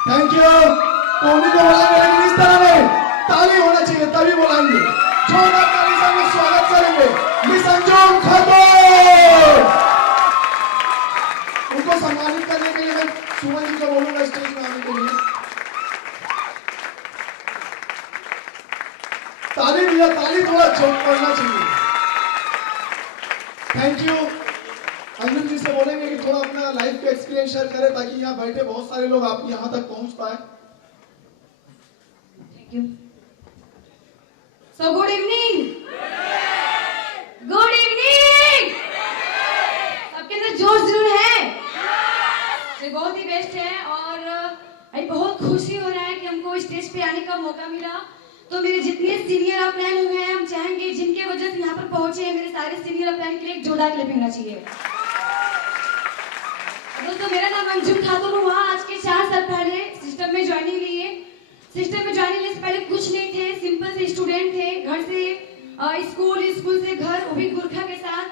Thank you. तो उन्हीं को बोलेंगे, लेकिन इस तरह नहीं, ताली होना चाहिए तभी बोलेंगे। जोरदार ताली से हम स्वागत करेंगे मिस अंजुम खातून। उनको सम्मानित करने के लिए मैं सुमन जी को बोलूंगा स्टेज में आने के लिए। ताली भैया, ताली थोड़ा जोर पड़ना चाहिए। Thank you. अंजुम जी से बोलेंगे कि थोड़ा अपना लाइफ का एक्सपीरियंस शेयर करें ताकि यहाँ बैठे बहुत सारे लोग आप यहाँ तक पहुंच पाए। Thank you. So good evening. Good evening. सबके अंदर जोश जुनून है? ये बहुत ही बेस्ट है और अभी बहुत खुशी हो रहा है कि हमको स्टेज पे आने का मौका मिला। तो मेरे जितने सीनियर अपलाइन हुए हैं, हम चाहेंगे जिनके वजह से यहाँ पर पहुंचे हैं, मेरे सारे सीनियर अपलाइन के लिए एक जोरदार क्लैपिंग होना चाहिए। दोस्तों, मेरा नाम अंजुम खातून हुआ। आज के 4 साल पहले सिस्टम में ज्वाइनिंग ली है। सिस्टम में ज्वाइनिंग लेने से पहले कुछ नहीं थे, सिंपल से स्टूडेंट थे। घर से स्कूल, स्कूल से घर, वो भी गुरखा के साथ।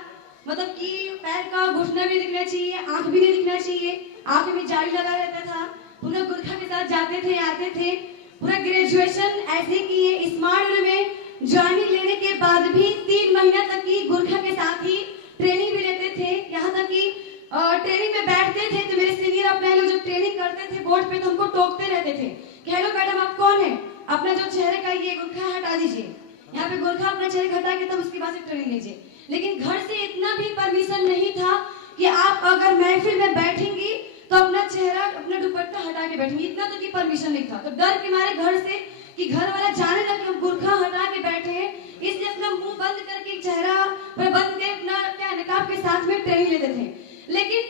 मतलब कि पैर का घुटना भी दिखना चाहिए, आंख भी नहीं दिखना चाहिए, आंख में जाली लगा रहता था। पूरा गुरखा के साथ जाते थे, आते थे। पूरा ग्रेजुएशन ऐसे किए। स्मार्ट में ज्वाइनिंग लेने के बाद भी 3 महीना तक की गुरखा के साथ ही ट्रेनिंग भी लेते थे। यहाँ तक कि ट्रेनिंग में बैठते थे तो मेरे सीनियर अपने लोग जब ट्रेनिंग करते थे बोर्ड पे तो हमको टोकते रहते थे कि हेलो मैडम, आप कौन है? अपना जो चेहरे का ये गुरखा हटा दीजिए। यहाँ पे गुरखा अपना चेहरे हटा के तब उसके बाद से ट्रेनिंग लीजिए। लेकिन घर से इतना भी परमिशन नहीं था कि आप अगर महफिल में बैठेंगी तो अपना चेहरा, अपना दुपट्टा हटा के बैठेंगे, इतना तो की परमिशन नहीं था। तो डर के मारे घर से कि घर वाला जाने लगे हम गुरखा हटा के बैठे हैं, इसलिए अपना मुंह बंद करके, चेहरा बंद के अपना क्या नकाब के साथ में ट्रेनिंग लेते थे। लेकिन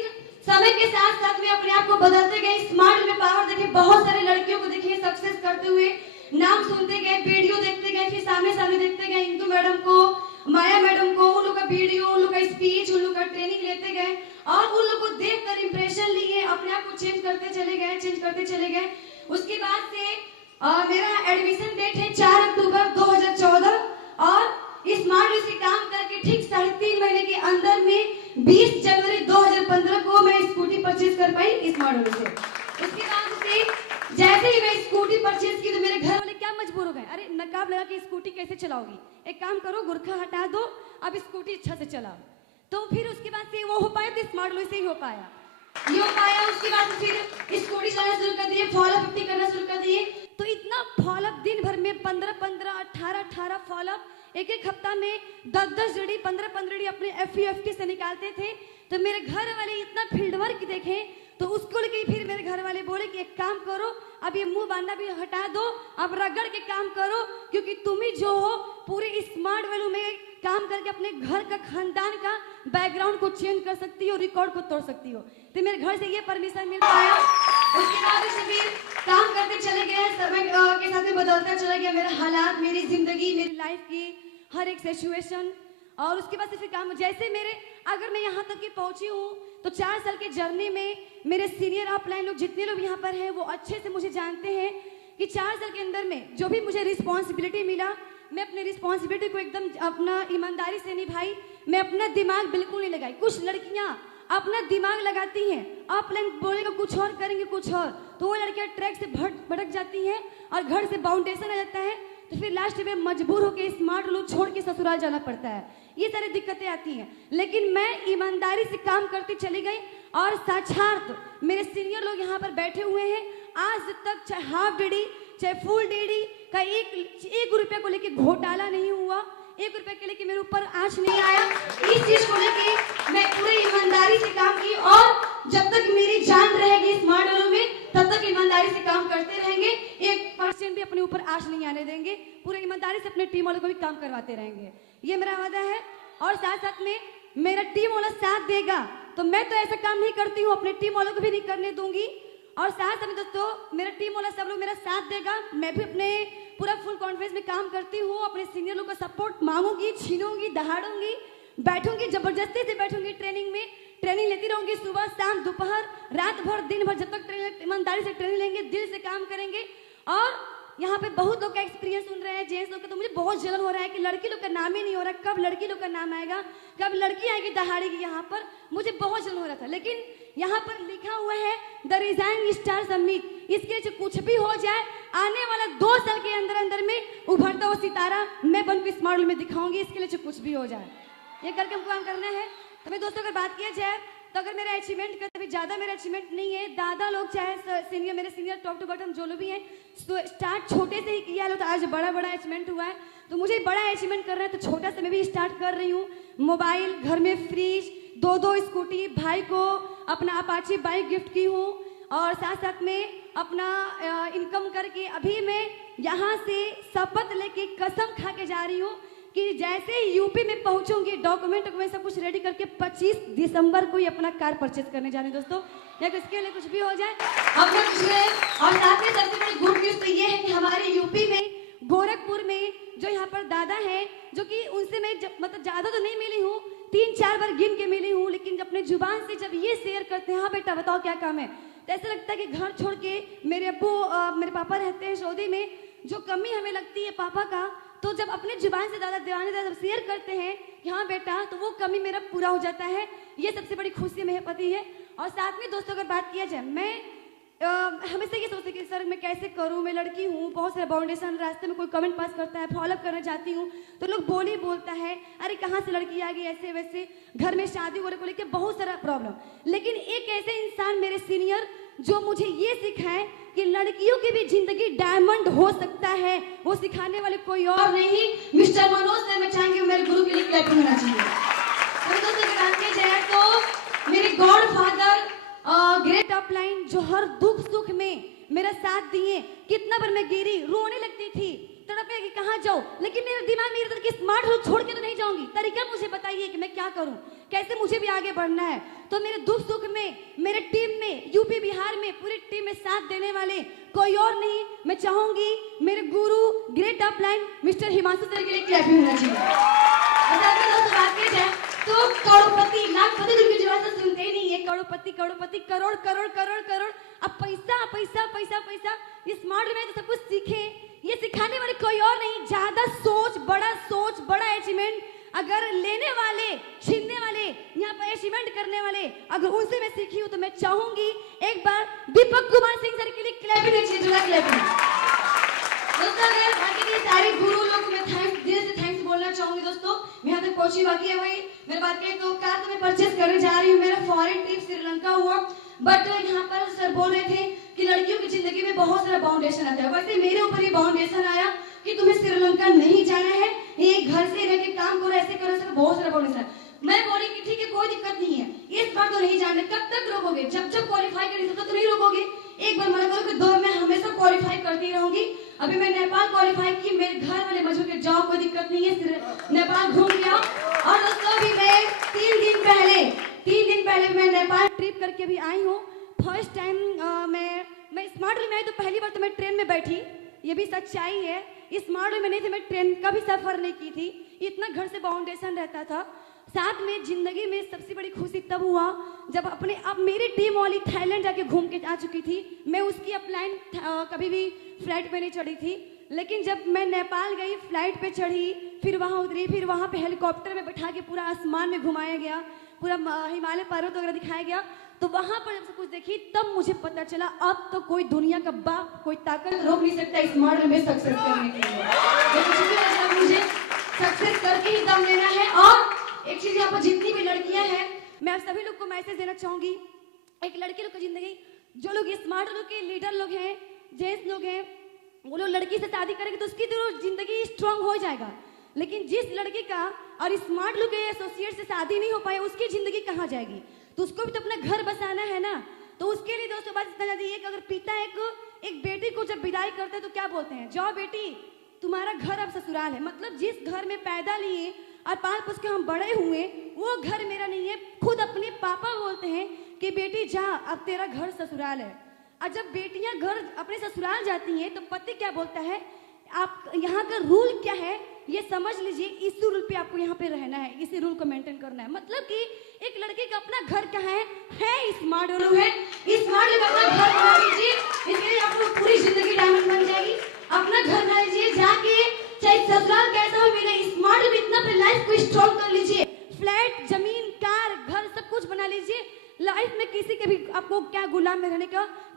समय के साथ साथ में अपने आप को बदलते गए। स्मार्ट में पावर देखे, बहुत सारे लड़कियों को देखे सक्सेस करते हुए, नाम सुनते गए, वीडियो देखते गए, फिर सामने सामने देखते गए इंदु मैडम को, माया मैडम को, उन लोग का वीडियो, उन लोग का स्पीच, उन लोग का ट्रेनिंग लेते गए और उन लोग को देखकर इंप्रेशन लिए, अपने आप को चेंज करते चले गए। उसके बाद से मेरा एडमिशन डेट है 4 अक्टूबर 2014 और स्मार्ट से काम करके ठीक 3.5 महीने के अंदर में 20 जनवरी 2015 को मैं स्कूटी परचेज कर पाई स्मार्ट से। उसके बाद से जैसे ही मैं स्कूटी परचेज की तो मेरे घर वाले क्या मजबूर हो गए, अरे नकाब लगा के स्कूटी कैसे चलाओगी, एक काम करो गुरखा हटा दो, अब स्कूटी अच्छा से चलाओ। तो फिर उसके बाद से वो हो पाया तो स्मार्ट से ही हो पाया, ये हो पाया। उसके बाद फिर स्कूटी चलाना शुरू कर दिए, फॉलोअप 50 करना शुरू कर दिए। तो इतना फॉलोअप दिन भर में 15-15, 18-18 फॉलोअप, एक हफ्ता में 10-10 रेडी, 15-15 रेडी अपने FUFT से निकालते थे। तो मेरे घर वाले इतना फील्ड वर्क देखे तो उसको लेके फिर मेरे घर वाले बोले कि एक काम करो, अब ये मुंह बांधना भी हटा दो, अब रगड़ के काम करो, क्योंकि तुम ही जो हो पूरे स्मार्ट वैल्यू में काम करके अपने घर का, खानदान का बैकग्राउंड को चेंज कर सकती हो, रिकॉर्ड को तोड़ सकती हो। तो मेरे घर से ये परमिशन मिल पाया। उसके बाद से फिर काम करते चले गए, समय के साथ में बदलता चला गया मेरा हालात, मेरी जिंदगी, मेरी लाइफ की हर एक सिचुएशन। और उसके बाद से फिर काम, जैसे मेरे, अगर मैं यहाँ तक की पहुंची हूँ तो 4 साल के जर्नी में मेरे सीनियर अपलाइन लोग, जितने लोग यहाँ पर हैं, वो अच्छे से मुझे जानते हैं कि 4 साल के अंदर में जो भी मुझे रिस्पॉन्सिबिलिटी मिला, मैं अपने रिस्पॉन्सिबिलिटी को एकदम अपना ईमानदारी से निभाई। मैं अपना दिमाग बिल्कुल नहीं लगाई। कुछ लड़कियां अपना दिमाग लगाती हैं, अपलाइन बोलेगा कुछ और, करेंगे कुछ और, तो वो लड़कियां ट्रैक से भटक जाती हैं और घर से बाउंडेशन आ जाता है। तो फिर लास्ट में मजबूर होकर स्मार्ट लोग छोड़ के ससुराल जाना पड़ता है। ये सारी दिक्कतें आती हैं, लेकिन मैं ईमानदारी से काम करती चली गई और साक्षात मेरे सीनियर लोग यहाँ पर बैठे हुए हैं। आज तक चाहे हाफ डेडी चाहे फुल डेडी का एक रुपये को लेके घोटाला नहीं हुआ, 1 रुपये के लेके मेरे ऊपर आंच नहीं आया। इस चीज को लेके मैं पूरी ईमानदारी से काम की और जब तक मेरी जान रहेगी स्मार्ट वालों में तब तक ईमानदारी से काम करते रहेंगे। 1% भी अपने ऊपर आंच नहीं आने देंगे। पूरी ईमानदारी से अपने टीम वालों को भी काम करवाते रहेंगे, ये मेरा वादा है। और साथ साथ में मेरा टीम वाला साथ देगा तो मैं तो ऐसा काम नहीं करती हूँ, अपने टीम वालों को भी नहीं करने दूंगी। और साथ में दोस्तों मेरा टीम वाला सब लोग मेरा साथ देगा, मैं भी अपने पूरा फुल कॉन्फिडेंस में काम करती हूँ। अपने सीनियर लोग का सपोर्ट मांगूंगी, छीनूंगी, दहाड़ूंगी, बैठूंगी, जबरदस्ती से बैठूंगी ट्रेनिंग में, ट्रेनिंग लेती रहूंगी सुबह शाम दोपहर रात भर दिन भर, जब तक ईमानदारी से ट्रेनिंग लेंगे, दिल से काम करेंगे। और यहाँ पे बहुत लोग का एक्सपीरियंस सुन रहे हैं, जेंट्स लोग का, तो मुझे बहुत जलन हो रहा है कि लड़की लोग का नाम ही नहीं हो रहा, कब लड़की लोग का नाम आएगा, कब लड़की आएगी दहाड़ेगी। यहाँ पर मुझे बहुत जलन हो रहा था, लेकिन यहाँ पर लिखा हुआ है द रिजाइन स्टार समिट। इसके लिए कुछ भी हो जाए, आने वाला 2 साल के अंदर अंदर में उभरता हुआ सितारा मैं बनकर स्मार्ट में दिखाऊंगी। इसके लिए कुछ भी हो जाए, ये करके हमको काम करना है। तो मैं दोस्तों अगर बात किया जाए तो अगर मेरा अचीवमेंट का कभी ज़्यादा मेरा अचीवमेंट नहीं है, दादा लोग चाहे सीनियर मेरे सीनियर टॉप टू बॉटम जो लोग भी हैं, स्टार्ट छोटे से ही किया लो तो आज बड़ा बड़ा अचीवमेंट हुआ है। तो मुझे बड़ा अचीवमेंट करना है तो छोटा से मैं भी स्टार्ट कर रही हूँ। मोबाइल, घर में फ्रिज, 2 स्कूटी, भाई को अपना अपाची बाइक गिफ्ट की हूँ और साथ साथ में अपना इनकम करके अभी मैं यहाँ से शपथ लेके कसम खा के जा रही हूँ कि जैसे ही यूपी में पहुंचूंगी डॉक्यूमेंट सब कुछ रेडी करके 25 दिसंबर को ही अपना कार परचेज करने जाने दोस्तों, या इसके लिए कुछ भी हो जाए हम लोग कुछ है। और साथ में सबसे बड़ी गुड न्यूज तो ये है कि हमारे यूपी में गोरखपुर में जो यहाँ पर दादा है, जो कि उनसे मैं मतलब ज्यादा तो नहीं मिली हूँ, 3-4 बार गिन के मिली हूँ, लेकिन अपने जुबान से जब ये शेयर करते हैं, हाँ बेटा बताओ क्या काम है, तो ऐसा लगता है कि घर छोड़ के मेरे अब्बू मेरे पापा रहते हैं सऊदी में, जो कमी हमें लगती है पापा का, तो जब अपने जुबान से दादा दीवाने दादा शेयर करते हैं कि हाँ बेटा, तो वो कमी मेरा पूरा हो जाता है। ये सबसे बड़ी खुशी मेरे पति है। और साथ में दोस्तों अगर बात किया जाए, मैं हमेशा ये सोचती कि सर मैं कैसे करूँ, मैं लड़की हूँ, बहुत सारे बाउंडेशन, रास्ते में कोई कमेंट पास करता है, फॉलोअप करना चाहती हूँ तो लोग बोलता है अरे कहाँ से लड़की आ गई, ऐसे वैसे, घर में शादी को लेकर बहुत सारा प्रॉब्लम। लेकिन एक ऐसे इंसान मेरे सीनियर जो मुझे ये सिखाए कि लड़कियों की भी जिंदगी डायमंड हो सकता है, वो सिखाने वाले कोई और नहीं, मिस्टर मनोज से मैं चाहेंगे मेरे गुरु के लिए क्लैप होना चाहिए। तो दोस्तों अगर बात की जाए तो मेरे गॉड फादर ग्रेट अपलाइन जो हर दुख सुख में मेरा साथ दिए, कितना बार मैं गिरी, रोने लगती थी, तड़पे कि कहाँ जाऊँ, लेकिन मेरे दिमाग में इधर की स्मार्ट हो छोड़ के तो नहीं जाऊंगी, तरीका मुझे बताइए कि मैं क्या करूँ, कैसे मुझे भी आगे बढ़ना है। तो मेरे दुख सुख में, मेरे टीम में, यूपी बिहार में पूरी टीम में साथ देने वाले कोई और नहीं, मैं चाहूंगी मेरे गुरु great upline mister Himanshu sir के लिए क्लैप होना चाहिए। बात की जाए तो करोड़पति, लाखपति जिनकी जुबान से सुनते ही नहीं है, करोड़पति करोड़पति, करोड़ करोड़ करोड़ करोड़, अब पैसा पैसा पैसा पैसा, ये स्मार्ट में तो सब कुछ सीखे, ये सिखाने वाले कोई और नहीं, ज्यादा सोच, बड़ा अचीवमेंट अगर लेने वाले, छीनने वाले, यहाँ पर अचीवमेंट करने वाले अगर उनसे मैं सीखी हूँ तो मैं चाहूंगी एक बार दीपक कुमार सिंह सर के लिए क्लैपिंग सारे गुरु लोग को मैं दिल से थैंक्स बोलना चाहूंगी। दोस्तों मैं यहाँ तक पहुंची, बाकी है वही मेरे बात करें तो कार तो मैं परचेस करने जा रही हूँ, मेरा फॉरेन ट्रिप श्रीलंका हुआ, बट यहाँ पर सर बोल रहे थे कि लड़कियों की जिंदगी में बहुत सारा बाउंडेशन आता है, वैसे मेरे ऊपर ये बाउंडेशन आया कि तुम्हें श्रीलंका नहीं जाना है, ये घर से रह के काम करो, ऐसे करो, ऐसे बहुत सारा बाउंडेशन। मैं बोली कि ठीक है कोई दिक्कत नहीं है, इस बार तो नहीं जाने, कब तक रोकोगे, जब जब क्वालिफाई करेंगे तब तक तो नहीं रोकोगे, एक बार मना करो कि 2 मैं हमेशा क्वालिफाई करती रहूंगी। अभी मैं नेपाल क्वालिफाई की, मेरे घर वाले मजबूर के जाओ कोई दिक्कत नहीं है, नेपाल घूम के आओ। और दोस्तों अभी मैं 3 दिन पहले मैं नेपाल ट्रिप करके भी आई हूँ। फर्स्ट टाइम मैं स्मार्ट में आई तो पहली बार तो मैं ट्रेन में बैठी, ये भी सच्चाई है, स्मार्ट में नहीं थी, मैं ट्रेन का भी सफर नहीं की थी, इतना घर से बाउंडेशन रहता था। साथ में जिंदगी में सबसे बड़ी खुशी तब हुआ जब अब मेरी टीम वाली थाईलैंड जाके घूम के आ चुकी थी, मैं उसकी अपलाइन कभी भी फ्लाइट पे नहीं चढ़ी थी, लेकिन जब मैं नेपाल गई फ्लाइट पे चढ़ी, फिर वहाँ उतरी, फिर वहाँ पे हेलीकॉप्टर में बैठा के पूरा आसमान में घुमाया गया, पूरा हिमालय पर्वत वगैरह दिखाया गया, तो वहाँ पर जब सब कुछ देखी तब मुझे पता चला अब तो कोई दुनिया का बाप, कोई ताकत रोक नहीं सकता इस मॉडल में सक्सेस करने के लिए। मुझे सक्सेस करके ही दम लेना है। और एक चीज यहाँ पर जितनी भी लड़कियां हैं, मैं आप सभी लोग को मैसेज देना चाहूंगी, एक लड़की लोग की जिंदगी, जो लोग स्मार्ट लोग के लीडर लोग हैं, जेंट्स लोग हैं, वो लोग लड़की से शादी करेंगे तो उसकी तो जिंदगी स्ट्रांग हो जाएगा, लेकिन जिस लड़की का और स्मार्ट लोग के एसोसिएट से शादी नहीं हो पाए उसकी जिंदगी कहाँ जाएगी, तो उसको भी तो अपना घर बसाना है ना। तो उसके लिए दोस्तों बात इतना ज्यादा है कि अगर पिता एक बेटी को जब विदाई करते हैं तो क्या बोलते हैं, जाओ बेटी तुम्हारा घर अब ससुराल है, मतलब जिस घर में पैदा लिए और पाल पोस के हम बड़े हुए वो घर मेरा नहीं है। खुद अपने पापा बोलते हैं कि बेटी जा अब तेरा घर ससुराल है। और जब बेटियां घर अपने ससुराल जाती हैं तो पति क्या बोलता है, आप यहाँ का रूल क्या है ये समझ लीजिए, इसी रूल पे आपको यहाँ पे रहना है, इसी रूल को मेंटेन करना है। मतलब कि एक लड़के का अपना घर कहाँ है स्मार्ट रूल है, स्मार्ट रूल अपना घर बना लीजिए, इसके लिए आपको पूरी जिंदगी डायमंड बन जाएगी। अपना घर बना लीजिए, जाके चाहे ससुराल कैसा हो मिले, स्मार्ट रूल इतना अपनी लाइफ को स्ट्रॉन्ग कर लीजिए, फ्लैट, जमीन, कार, घर सब कुछ बना लीजिए, लाइफ में किसी के भी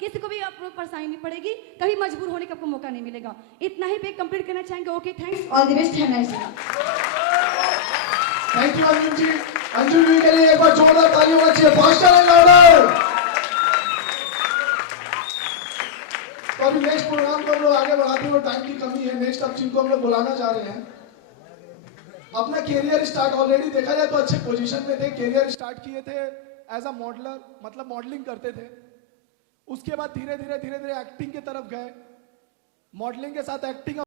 किसी को भी आपको परेशानी नहीं पड़ेगी, कभी मजबूर होने का आपको मौका नहीं मिलेगा। इतना ही पे कंप्लीट करना चाहेंगे। Okay, thanks, all the best, have nice day. Thank you Anjum ji. Anjum ji के लिए एक बार जोरदार ताली होना चाहिए, फास्टर एंड लाउडर। तो अभी नेक्स्ट प्रोग्राम को हम लोग आगे बढ़ाते हुए, टाइम की कमी है, नेक्स्ट अब जिनको हम लोग बुलाना चाह रहे हैं, अपना कैरियर स्टार्ट ऑलरेडी देखा जाए तो अच्छे पोजीशन में थे, कैरियर स्टार्ट किए थे एज अ मॉडलर, मतलब मॉडलिंग करते थे। उसके बाद धीरे धीरे एक्टिंग की तरफ गए, मॉडलिंग के साथ एक्टिंग